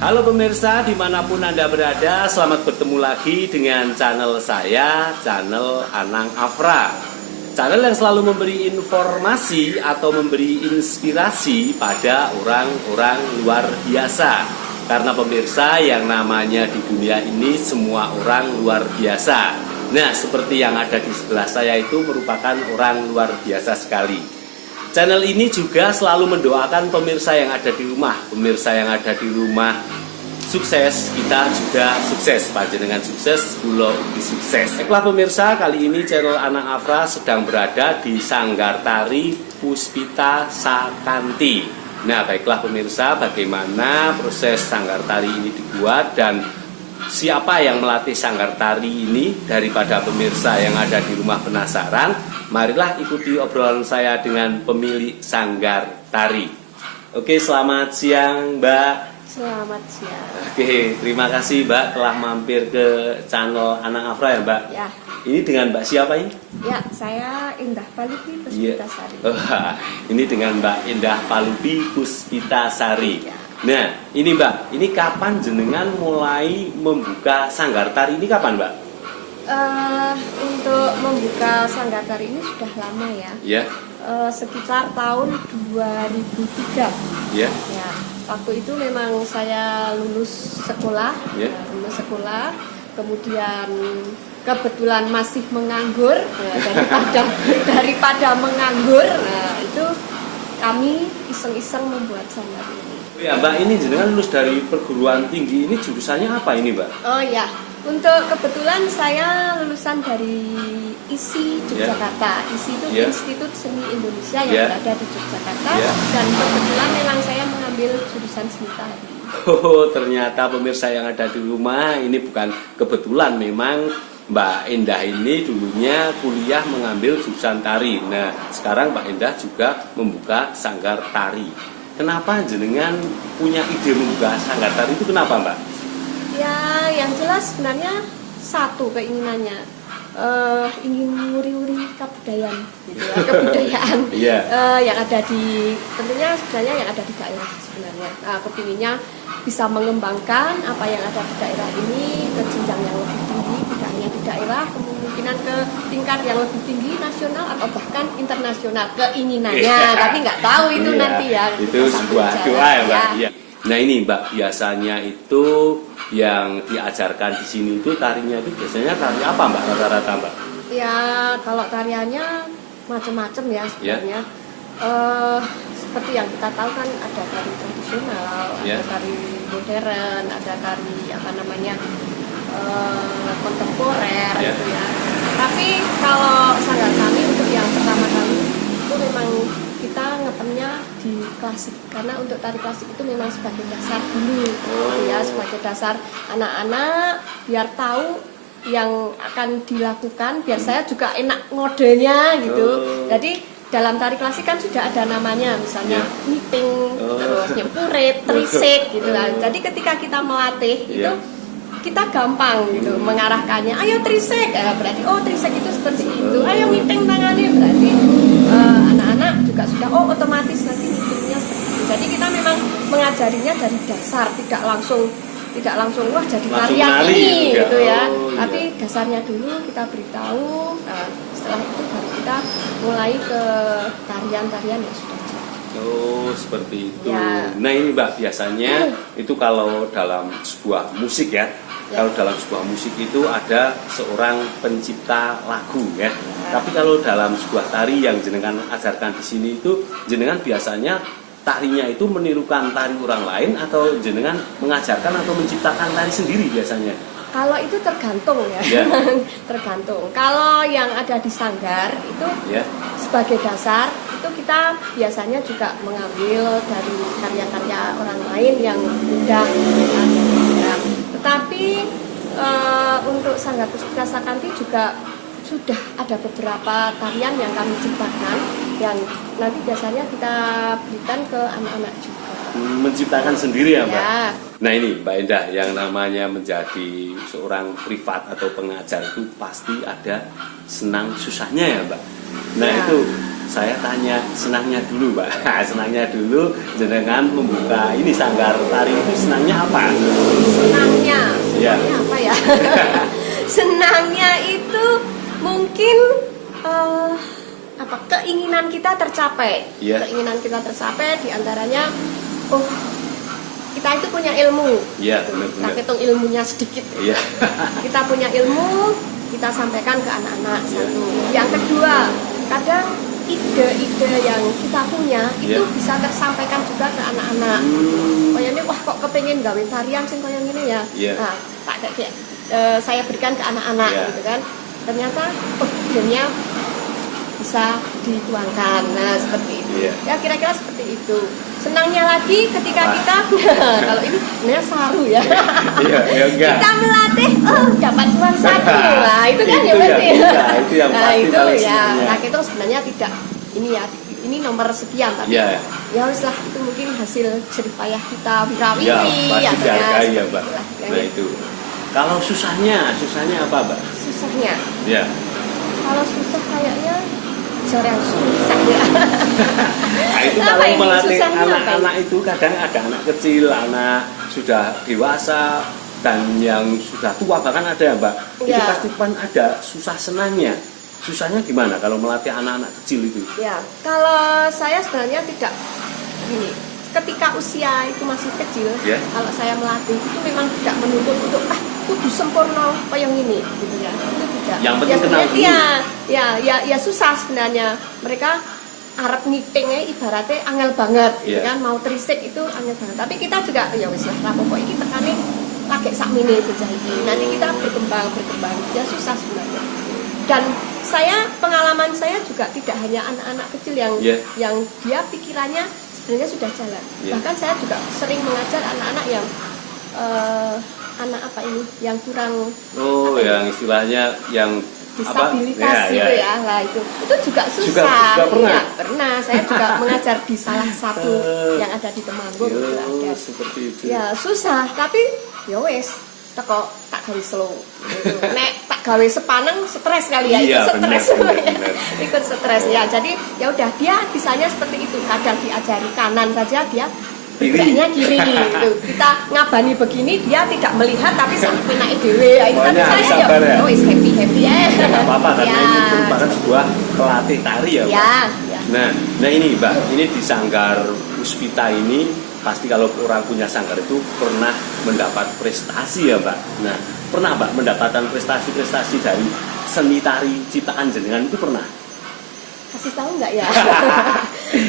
Halo pemirsa, dimanapun Anda berada, selamat bertemu lagi dengan channel saya, channel Anang Afra. Channel yang selalu memberi informasi atau memberi inspirasi pada orang-orang luar biasa. Karena pemirsa, yang namanya di dunia ini semua orang luar biasa. Nah, seperti yang ada di sebelah saya itu merupakan orang luar biasa sekali. Channel ini juga selalu mendoakan pemirsa yang ada di rumah. Pemirsa yang ada di rumah sukses, kita juga sukses. Panjenengan sukses, kula ugi sukses. Baiklah pemirsa, kali ini channel Anang Afra sedang berada di Sanggar Tari Puspita Sakanti. Nah, baiklah pemirsa, bagaimana proses sanggar tari ini dibuat dan siapa yang melatih sanggar tari ini? Daripada pemirsa yang ada di rumah penasaran, marilah ikuti obrolan saya dengan pemilik sanggar tari. Oke, selamat siang Mbak. Selamat siang. Oke, terima kasih Mbak telah mampir ke channel Anang Afra ya Mbak. Ya. Ini dengan Mbak siapa ini? Ya, saya Indah Palupi Puspita Sari. Ini dengan Mbak Indah Palupi Puspita Sari. Ya. Nah, ini Mbak, ini kapan jenengan mulai membuka sanggar tari ini kapan Mbak? Untuk membuka sanggar tari ini sudah lama ya. Ya. Sekitar tahun 2003. Ya. Ya. Waktu itu memang saya lulus sekolah, Ya. Kemudian kebetulan masih menganggur. Daripada menganggur, itu kami iseng-iseng membuat sanggar ini. Ya Mbak, ini jenengan lulus dari perguruan tinggi, ini jurusannya apa ini Mbak? Oh ya, untuk kebetulan saya lulusan dari ISI Yogyakarta. ISI itu Institut Seni Indonesia yang berada di Yogyakarta. Dan kebetulan memang saya mengambil jurusan seni tari. Oh, ternyata pemirsa yang ada di rumah, ini bukan kebetulan, memang Mbak Indah ini dulunya kuliah mengambil jurusan tari. Nah, sekarang Mbak Indah juga membuka sanggar tari. Kenapa jenengan punya ide membuka sanggar tari itu, kenapa Mbak? Ya, yang jelas sebenarnya satu keinginannya, ingin nguri-nguri kebudayaan, gitu ya, kebudayaan yang ada di, tentunya sebenarnya yang ada di daerah sebenarnya. Kepinginnya bisa mengembangkan apa yang ada di daerah ini ke jenjang yang lebih tinggi, tidak hanya di daerah, kemungkinan ke tingkat yang lebih tinggi nasional atau bahkan internasional, keinginannya, tapi nggak tahu itu nanti ya. Itu sebuah doa ya Mbak. Ya. Nah ini Mbak, biasanya itu yang diajarkan di sini itu tarinya itu biasanya tari apa Mbak rata-rata Mbak? Ya kalau tariannya macam-macam ya sebenarnya. Seperti yang kita tahu kan ada tari tradisional, ada tari modern, ada tari kontemporer gitu ya. Tapi kalau sanggar kami untuk yang pertama kali itu memang kita ngetemnya di klasik, karena untuk tari klasik itu memang sebagai dasar dulu, ya, sebagai dasar anak-anak biar tahu yang akan dilakukan, biar saya juga enak ngodenya gitu. Jadi dalam tari klasik kan sudah ada namanya, misalnya meeting, terus nyempurit, trisik gitu kan. Jadi ketika kita melatih itu kita gampang gitu mengarahkannya. Ayo trisik, berarti oh trisik itu seperti itu. Ayo meeting tangannya, berarti anak-anak juga sudah otomatis nanti meetingnya seperti itu. Jadi kita memang mengajarinya dari dasar, tidak langsung wah jadi tarian ini gitu ya. Tapi dasarnya dulu kita beritahu. Setelah itu baru kita mulai ke tarian-tarian yang sudah jadi. Oh, seperti itu. Ya. Nah ini Mbak, biasanya itu kalau dalam sebuah musik kalau dalam sebuah musik itu ada seorang pencipta lagu ya. Tapi kalau dalam sebuah tari yang jenengan ajarkan di sini itu, jenengan biasanya tarinya itu menirukan tari orang lain atau jenengan mengajarkan atau menciptakan tari sendiri biasanya? Kalau itu tergantung ya, tergantung. Kalau yang ada di sanggar itu sebagai dasar itu kita biasanya juga mengambil dari karya-karya orang lain yang mudah. Tetapi untuk Sanggar Puspita Sakanti juga sudah ada beberapa tarian yang kami ciptakan yang nanti biasanya kita berikan ke anak-anak juga. Menciptakan sendiri ya Mbak? Ya. Nah ini Mbak Indah, yang namanya menjadi seorang privat atau pengajar itu pasti ada senang susahnya ya Mbak. Nah itu saya tanya senangnya dulu, Mbak. Senangnya dulu jenengan membuka ini sanggar tari itu senangnya apa? Senangnya Ya. apa ya? Senangnya itu mungkin keinginan kita tercapai. Ya. Keinginan kita tercapai diantaranya, oh kita itu punya ilmu. Iya, Kita benar-benar. hitung ilmunya sedikit. Iya. Kita punya ilmu, kita sampaikan ke anak-anak. Iya. Satu. Yang kedua, kadang ide-ide yang kita punya itu Iya. bisa tersampaikan juga ke anak-anak. Kayaknya wah kok kepengen gawe tarian sing kayak gini ya. Iya. Nah, tak kayak saya berikan ke anak-anak Iya. gitu kan. Ternyata idenya bisa dituangkan. Nah, seperti itu. Iya. Ya kira-kira seperti itu. Senangnya lagi ketika Wah. kita kalau ini sebenarnya saru ya. Iya, ya enggak. Kita melatih, dapat uang satu. Nah, itu kan ya Itu berarti. yang iya, itu yang Nah, pasti itu paling ya. senangnya. Nah, itu sebenarnya tidak ini ya. Ini nomor sekian tapi Iya. ya haruslah itu mungkin hasil jerih payah kita wirawiri Ya, pasti dihargai ya, Mbak. seperti itulah. Nah, itu. Kalau susahnya apa, Mbak? Susahnya. Ya. Kalau susah kayaknya jarang susah ya. Nah, itu Apa kalau ini? melatih Susahnya apa anak-anak itu kadang ada anak kecil, anak sudah dewasa dan yang sudah tua bahkan ada ya, Mbak. Itu Ya. pasti kan ada susah senangnya. Susahnya gimana kalau melatih anak-anak kecil itu? Ya, kalau saya sebenarnya tidak gini. Ketika usia itu masih kecil, Ya. kalau saya melatih itu memang tidak menuntut untuk kudu sempurna kayak ini, gitu ya. Itu tidak. Yang penting ya, kenal dulu. Ya susah sebenarnya. Mereka arep ngitingnya ibaratnya angel banget, gitu Ya. kan. Mau trisik itu angel banget. Tapi kita juga ya wis lah rapopo iki tekane lagi sakmene bocah iki. Nanti kita berkembang. Ya susah sebenarnya. Dan pengalaman saya juga tidak hanya anak-anak kecil yang Yeah. yang dia pikirannya sebenarnya sudah jalan. Yeah. Bahkan saya juga sering mengajar anak-anak yang anak apa ini yang kurang Oh, apa yang istilahnya yang disabilitas apa? gitu ya. Nah, itu juga susah. Juga pernah? Iya, pernah. Saya juga mengajar di salah satu yang ada di Temanggung itu ada. Seperti itu. Ya susah, tapi ya wes teko tak gawe slow. Gitu. Nek tak gawe sepaneng stres kali ya, Iya, ikut stres. benar. Ikut stres ya. Jadi ya udah dia bisanya seperti itu. Kadang diajari kanan saja dia geraknya kiri gitu. Kita ngabani begini dia tidak melihat tapi sampai naik dhewe. Ya, itu kan Pokoknya saya harus sabar ya. ya wes happy ya. Ya, nggak apa-apa karena Ya. ini merupakan sebuah pelatih tari ya, Mbak. Ya. Nah ini Mbak, ini di Sanggar Puspita ini pasti kalau orang punya sanggar itu pernah mendapat prestasi ya, Mbak. Nah, pernah Mbak mendapatkan prestasi-prestasi dari seni tari ciptaan jenengan itu pernah? Kasih tahu nggak ya?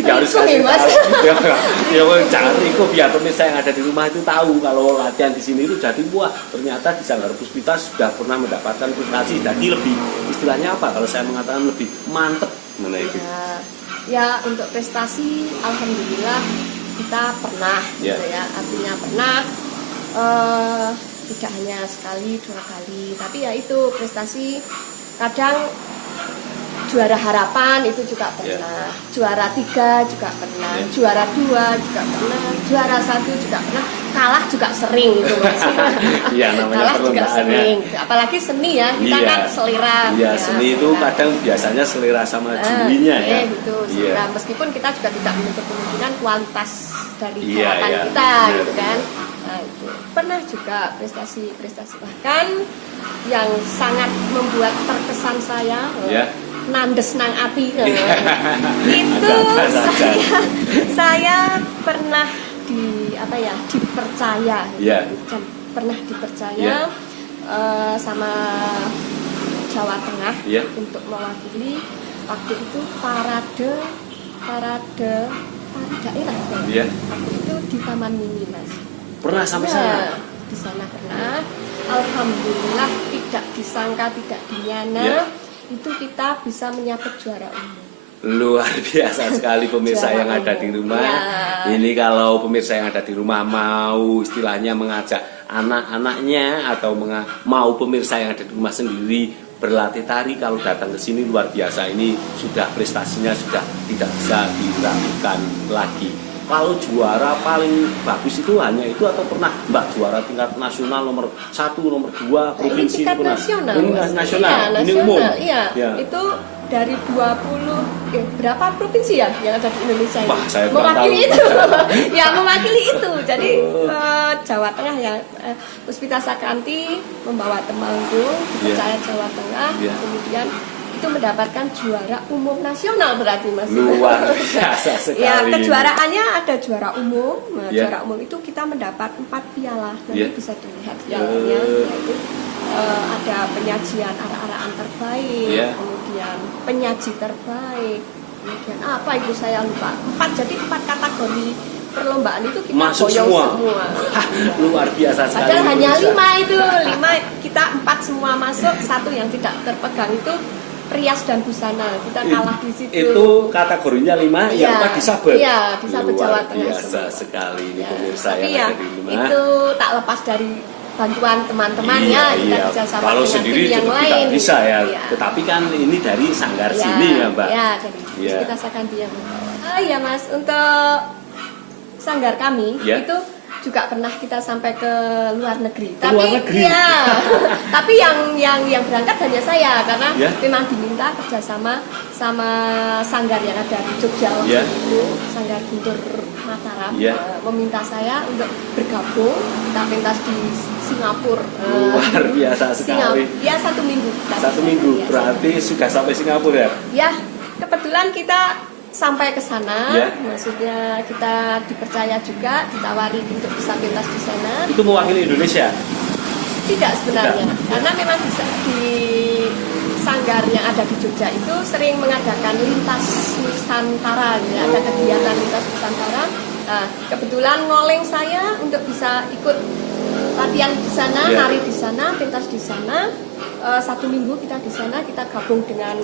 Ya harus Itu nih, kasih Mas. tahu. Ya jangan itu biar pemirsa yang ada di rumah itu tahu kalau latihan di sini itu jadi wah ternyata di Sanggar Puspita sudah pernah mendapatkan prestasi. Jadi lebih istilahnya apa? Kalau saya mengatakan lebih mantep mengenai itu. Ya untuk prestasi alhamdulillah kita pernah Ya. gitu ya. Artinya pernah tidak hanya sekali dua kali, tapi ya itu prestasi kadang juara harapan itu juga pernah, juara 3 juga pernah, Ya. juara 2 juga pernah, juara 1 juga pernah, kalah juga sering itu Mas. Iya, namanya Kalah juga perlombaan ya. sering, apalagi seni ya kita Iya. kan selera. Iya, ya, seni itu selera. kadang biasanya selera sama jurinya ya. Gitu. Iya. Nah, meskipun kita juga tidak menutup kemungkinan kualitas dari Iya, harapan iya. kita Benar. gitu kan. Nah, itu. Pernah juga prestasi-prestasi bahkan yang sangat membuat terkesan saya Iya. nandes nang ati. Itu Ada. saya pernah dipercaya gitu. Iya. Pernah dipercaya Iya. sama Jawa Tengah Iya. untuk mewakili waktu itu parade daerah ya. Iya. Waktu itu di Taman Mini Mas. Pernah sampai Ya, sana? di sana pernah. Alhamdulillah tidak disangka tidak dinyana Iya. itu kita bisa menyabet juara umum. Luar biasa sekali pemirsa Juara yang ada di umum. rumah. Ya. Ini kalau pemirsa yang ada di rumah mau istilahnya mengajak anak-anaknya atau mau pemirsa yang ada di rumah sendiri berlatih tari, kalau datang ke sini luar biasa. Ini sudah prestasinya sudah tidak bisa diragukan lagi. Kalau juara paling bagus itu hanya itu atau pernah Mbak juara tingkat nasional nomor 1, nomor 2 Nah, ini provinsi tingkat pernah? nasional. Ini Mas. nasional. Iya, Ini umum. Iya. Ya. Itu dari 20 berapa provinsi ya yang ada di Indonesia ini? Wah, saya kurang mewakili tahu. itu. Ya, mewakili itu. Jadi Jawa Tengah ya, Puspita Sakanti membawa Temanggung, dipercaya Jawa Tengah, kemudian itu mendapatkan juara umum nasional berarti Mas. Luar biasa sekali. Ya, kejuaraannya ada juara umum. Nah, Ya. juara umum itu kita mendapat 4 piala. Nanti Ya. bisa dilihat pialanya, yaitu ada penyajian arak-arakan terbaik, Ya. kemudian penyaji terbaik, kemudian apa itu saya lupa. 4, jadi 4 kategori perlombaan itu kita Masuk boyong semua. semua. Hah, luar biasa sekali. Padahal hanya Indonesia. 5 itu, 5 kita 4 semua masuk, 1 yang tidak terpegang itu rias dan busana. Kita kalah di situ. Itu kategorinya 5, yang 4 disabet. Iya, disabet Jawa Tengah. Biasa semua. sekali ini Ya, pemirsa tapi yang ya, ada di rumah. itu tak lepas dari bantuan teman-teman ya, kita kerjasama Kalau dengan sendiri tim yang juga lain. tidak bisa ya. Iya. Tetapi kan ini dari sanggar Ya, sini ya, Mbak. Ya, jadi Iya. kita Sakanti yang membawa. Ya Mas, untuk sanggar kami Ya. itu juga pernah kita sampai ke luar negeri. Ke luar negeri? Ya, tapi yang berangkat hanya saya karena Ya. memang diminta kerjasama sama sanggar yang ada di Jogja waktu Ya. itu, Sanggar Guntur Mataram, Ya. meminta saya untuk bergabung kita pentas di Singapura. Luar biasa sekali. Ya 1 minggu. 1 minggu, Ya, berarti sudah sampai Singapura ya? Ya, kebetulan kita sampai ke sana, Ya. maksudnya kita dipercaya juga, ditawari untuk bisa pentas di sana. Itu mewakili Indonesia. Tidak sebenarnya, Tidak. karena memang di sanggar yang ada di Jogja itu sering mengadakan lintas Nusantara, ya, ada kegiatan lintas Nusantara. Nah, kebetulan ngoleng saya untuk bisa ikut latihan di sana, Ya. nari di sana, pentas di sana. 1 minggu kita di sana, kita gabung dengan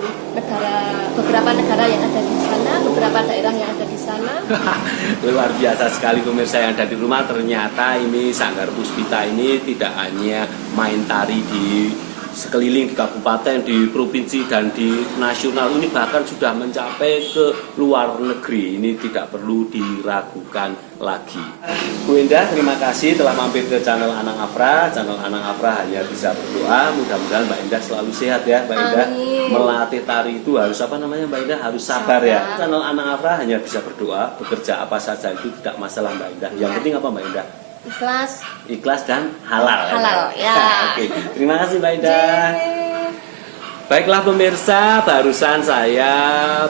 beberapa negara yang ada di sana, beberapa daerah yang ada di sana. Luar biasa sekali pemirsa yang ada di rumah. Ternyata ini Sanggar Puspita ini tidak hanya main tari di sekeliling di kabupaten, di provinsi dan di nasional, ini bahkan sudah mencapai ke luar negeri. Ini tidak perlu diragukan lagi. Bu Indah, terima kasih telah mampir ke channel Anang Afra. Channel Anang Afra hanya bisa berdoa, mudah-mudahan Mbak Indah selalu sehat ya, Mbak Indah. Amin. Melatih tari itu harus apa namanya, Mbak Indah? Harus sabar ya. Channel Anang Afra hanya bisa berdoa, bekerja apa saja itu tidak masalah Mbak Indah. Yang Ya. penting apa Mbak Indah? Ikhlas. Dan halal. Halal, ya. Oke, terima kasih Mbak Indah. Baiklah pemirsa, barusan saya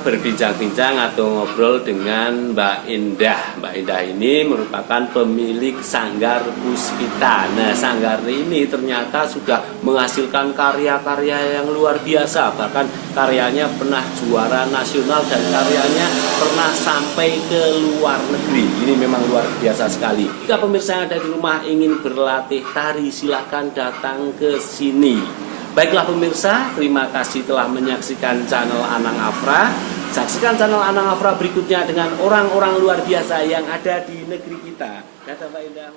berbincang-bincang atau ngobrol dengan Mbak Indah. Mbak Indah ini merupakan pemilik Sanggar Puspita. Nah, sanggar ini ternyata sudah menghasilkan karya-karya yang luar biasa. Bahkan karyanya pernah juara nasional dan karyanya pernah sampai ke luar negeri. Ini memang luar biasa sekali. Jika pemirsa yang ada di rumah ingin berlatih tari, silakan datang ke sini. Baiklah pemirsa, terima kasih telah menyaksikan channel Anang Afra. Saksikan channel Anang Afra berikutnya dengan orang-orang luar biasa yang ada di negeri kita. Dadah Mbak Indah.